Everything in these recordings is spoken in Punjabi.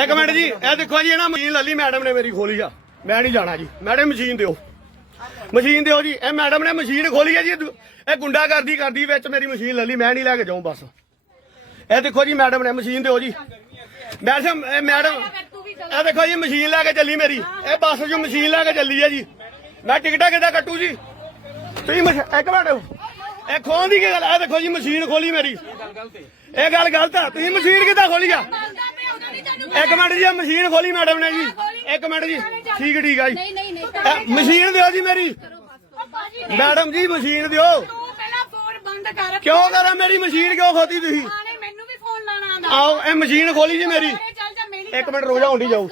ਇੱਕ ਮਿੰਟ ਜੀ, ਇਹ ਦੇਖੋ ਜੀ, ਇਹ ਮਸ਼ੀਨ ਲੱਲੀ ਮੈਡਮ ਨੇ ਮੇਰੀ ਖੋਲੀ ਆ। ਮੈਂ ਨਹੀਂ ਜਾਣਾ ਜੀ। ਮੈਡਮ, ਮਸ਼ੀਨ ਦਿਓ। ਮਸ਼ੀਨ ਦਿਓ ਜੀ। ਇਹ ਮੈਡਮ ਨੇ ਮਸ਼ੀਨ ਖੋਲੀ ਆ ਜੀ, ਇਹ ਗੁੰਡਾ ਕਰਦੀ ਕਰਦੀ ਵਿੱਚ ਮੇਰੀ ਮਸ਼ੀਨ ਲੱਲੀ, ਮੈਂ ਨਹੀਂ ਲੈ ਕੇ ਜਾਉਂ ਬਸ। ਇਹ ਦੇਖੋ ਜੀ, ਮੈਡਮ ਨੇ ਮਸ਼ੀਨ ਦਿਓ ਜੀ। ਮੈਡਮ ਇਹ ਮੈਡਮ ਇਹ ਦੇਖੋ ਜੀ, ਮਸ਼ੀਨ ਲੈ ਕੇ ਚੱਲੀ ਮੇਰੀ। ਇਹ ਬੱਸ ਜੋ ਮਸ਼ੀਨ ਲੈ ਕੇ ਚੱਲੀ ਆ ਜੀ। ਮੈਂ ਟਿਕਟਾਂ ਕਿੱਦਾਂ ਕੱਟੂ ਜੀ? ਤੁਸੀਂ ਮਸ਼- ਇੱਕ ਮਿੰਟ। ਇਹ ਖੋਣ ਦੀ ਕੀ ਗੱਲ ਇਹ ਦੇਖੋ ਜੀ, ਮਸ਼ੀਨ ਖੋਲੀ ਮੇਰੀ। ਇਹ ਗੱਲ ਗਲਤ ਆ। ਤੁਸੀਂ ਮਸ਼ੀਨ ਕਿੱਦਾਂ ਖੋਲੀ ਆ? ਇੱਕ ਮਿੰਟ ਜੀ ਇਹ ਮਸ਼ੀਨ ਖੋਲੀ ਮੈਡਮ ਨੇ ਜੀ। ਇੱਕ ਮਿੰਟ ਜੀ। ਠੀਕ ਠੀਕ ਆ ਜੀ। ਨਹੀਂ ਨਹੀਂ ਨਹੀਂ ਇਹ ਮਸ਼ੀਨ ਦਿਓ ਜੀ ਮੇਰੀ। ਮੈਡਮ ਜੀ ਮਸ਼ੀਨ ਦਿਓ। ਤੂੰ ਪਹਿਲਾਂ ਫੋਨ ਬੰਦ ਕਰ। ਕਿਉਂ ਕਰਾਂ ਮੇਰੀ ਮਸ਼ੀਨ ਕਿਉਂ ਖੋਤੀ ਤੁਸੀਂ? ਮੈਨੂੰ ਵੀ ਫੋਨ ਲਾਣਾ ਆਂਦਾ ਆਓ ਇਹ ਮਸ਼ੀਨ ਖੋਲੀ ਜੀ ਮੇਰੀ। ਚੱਲ ਜਾ ਮੇਰੀ ਇੱਕ ਮਿੰਟ ਰੋਜਾ ਹੁੰਦੀ ਜਾਓ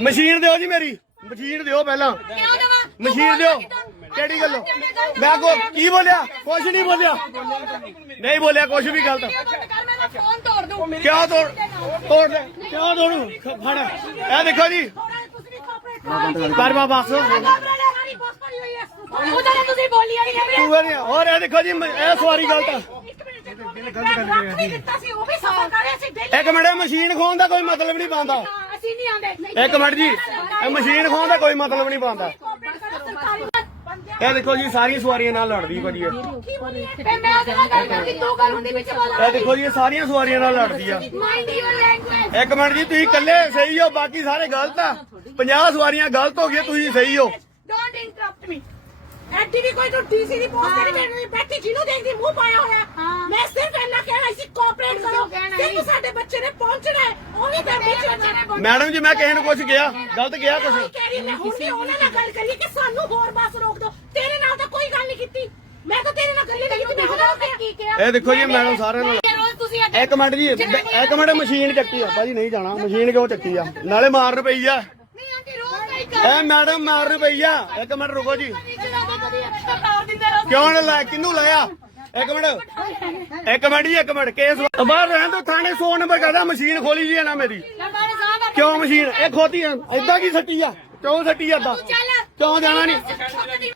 ਮਸ਼ੀਨ ਦਿਓ ਜੀ ਮੇਰੀ। ਮਸ਼ੀਨ ਦਿਓ ਪਹਿਲਾਂ। ਕਿਉਂ ਦੇਵਾਂ? ਮਸ਼ੀਨ ਦਿਓ। ਕਿਹੜੀ ਗੱਲੋਂ? ਮੈਂ ਕੋ ਕੀ ਬੋਲਿਆ? ਕੁਛ ਨਹੀਂ ਬੋਲਿਆ। ਨਹੀਂ ਬੋਲਿਆ ਕੁਛ ਵੀ ਗਲਤ। ਕਰ ਮੇਰਾ ਫੋਨ ਤੋੜ ਦੂੰ ਕਿਉਂ ਤੋੜ ਤੋੜ ਦੇ? ਕਿਉਂ ਤੋੜੂ? ਖ- ਫੜ। ਇਹ ਦੇਖੋ ਜੀ। ਤੁਸੀਂ ਬੋਲੀ ਆਈ ਹੈ ਤੂੰ ਇਹ ਹੋਰ ਇਹ ਦੇਖੋ ਜੀ ਮ- ਇਹ ਸਵਾਰੀ ਗਲਤ ਆ। ਇੱਕ ਮਿੰਟ ਮਸ਼ੀਨ ਖੋਣ ਦਾ ਕੋਈ ਮਤਲਬ ਨਹੀਂ ਬਣਦਾ। ਅਸੀਂ ਨਹੀਂ ਆਂਦੇ ਇੱਕ ਮਿੰਟ ਜੀ ਇਹ ਮਸ਼ੀਨ ਖੋਣ ਦਾ ਕੋਈ ਮਤਲਬ ਨਹੀਂ ਕਰੋ ਸਰਕਾਰੀ ਇਹ ਦੇਖੋ ਜੀ ਸਾਰੀਆਂ ਸਵਾਰੀਆਂ ਨਾਲ ਲੜਦੀ ਭਾਜੀ ਇਹ। ਤੇ ਮੈਂ ਉਹਦੇ ਨਾਲ ਗੱਲ ਕਰਦੀ ਤੂੰ ਗੱਲ ਹੁੰਦੀ ਵਿੱਚ ਬੋਲ। ਇਹ ਦੇਖੋ ਜੀ ਇਹ ਸਾਰੀਆਂ ਸਵਾਰੀਆਂ ਨਾਲ ਲੜਦੀ ਆ। ਮਾਈਂਡ ਯੂਰ ਲੈਂਗੁਏਜ ਇੱਕ ਮਿੰਟ ਜੀ ਤੁਸੀਂ ਇਕੱਲੇ ਸਹੀ ਹੋ ਬਾਕੀ ਸਾਰੇ ਗਲਤ ਆ। 50 ਸਵਾਰੀਆਂ ਗਲਤ ਹੋ ਗਈਆਂ ਤੁਸੀਂ ਸਹੀ ਹੋ। ਡੋਂਟ ਇੰਟਰਪਟ ਮੀ ਐਡੀ ਵੀ ਕੋਈ ਤੂੰ ਡੀਸੀ ਦੀ ਪੋਸਟ ਨਹੀਂ ਮੈਨੂੰ ਬੈਠੀ ਜਿਹਨੂੰ ਦੇਖਦੀ ਮੂੰਹ ਪਾਇਆ ਹੋਇਆ। ਮੈਂ ਸਿਰਫ ਇੰਨਾ ਕਹਿਣਾ ਸੀ ਕੋਆਪਰੇਟ ਕਰੋ। ਸਿਰਫ ਸਾਡੇ ਬੱਚੇ ਨੇ ਪਹੁੰਚਣਾ ਹੈ ਉਹ ਵੀ ਤੇ ਵਿੱਚ ਮੈਡਮ ਜੀ ਮੈਂ ਕਿਸੇ ਨੂੰ ਕੁਝ ਕਿਹਾ ਗਲਤ ਕਿਹਾ ਕੁਝ ਕਹਿ ਰਹੀ ਮੈਂ ਹੁਣ ਵੀ ਉਹਨਾਂ ਨਾਲ ਗੱਲ ਕਰੀ ਕਿ ਸਾਨੂੰ ਹੋਰ ਬੱਸ ਰੋਕ ਦਿਓ ਤੇਰੇ ਨਾਲ ਤਾਂ ਕੋਈ ਗੱਲ ਨਹੀਂ ਕੀਤੀ ਮੈਂ ਤਾਂ ਤੇਰੇ ਨਾਲ ਗੱਲ ਹੀ ਨਹੀਂ ਕੀਤੀ ਮੈਂ ਹੁਣ ਕੀ ਕਿਹਾ ਇਹ ਦੇਖੋ ਜੀ ਮੈਡਮ ਸਾਰਿਆਂ ਨਾਲ ਰੋਜ਼ ਤੁਸੀਂ ਇੱਕ ਮਿੰਟ ਜੀ ਇੱਕ ਮਿੰਟ ਮਸ਼ੀਨ ਚੱਕੀ ਆ। ਭਾਜੀ ਨਹੀਂ ਜਾਣਾ ਮਸ਼ੀਨ ਕਿਉਂ ਚੱਕੀ ਆ? ਨਾਲੇ ਮਾਰਨ ਪਈ ਆ। ਨਹੀਂ ਆਂਟੀ ਰੋਜ਼ ਨਹੀਂ ਕਰ ਇਹ ਮੈਡਮ ਮਾਰਨ ਪਈ ਆ। ਇੱਕ ਮਿੰਟ ਰੁਕੋ ਜੀ। ਕਿਉਂ ਨੇ ਲੈ ਕਿਹਨੂੰ ਲਾਇਆ? ਇੱਕ ਮਿੰਟ। ਇੱਕ ਮਿੰਟ ਜੀ ਇੱਕ ਮਿੰਟ। ਕੇਸ ਬਾਹਰ ਰਹਿਣ ਦੋ ਥਾਣੇ 100 ਨੰਬਰ ਕਰਦਾ ਮਸ਼ੀਨ ਖੋਲੀ ਜੀ ਨਾ ਮੇਰੀ। ਕਿਉਂ ਮਸ਼ੀਨ? ਇਹ ਖੋਤੀ ਏਦਾਂ ਕੀ ਸੱਟੀ ਆ? ਕਿਉਂ ਸੱਟੀ ਆ ਚੱਲ। ਕਿਉਂ ਜਾਣਾ ਨਹੀਂ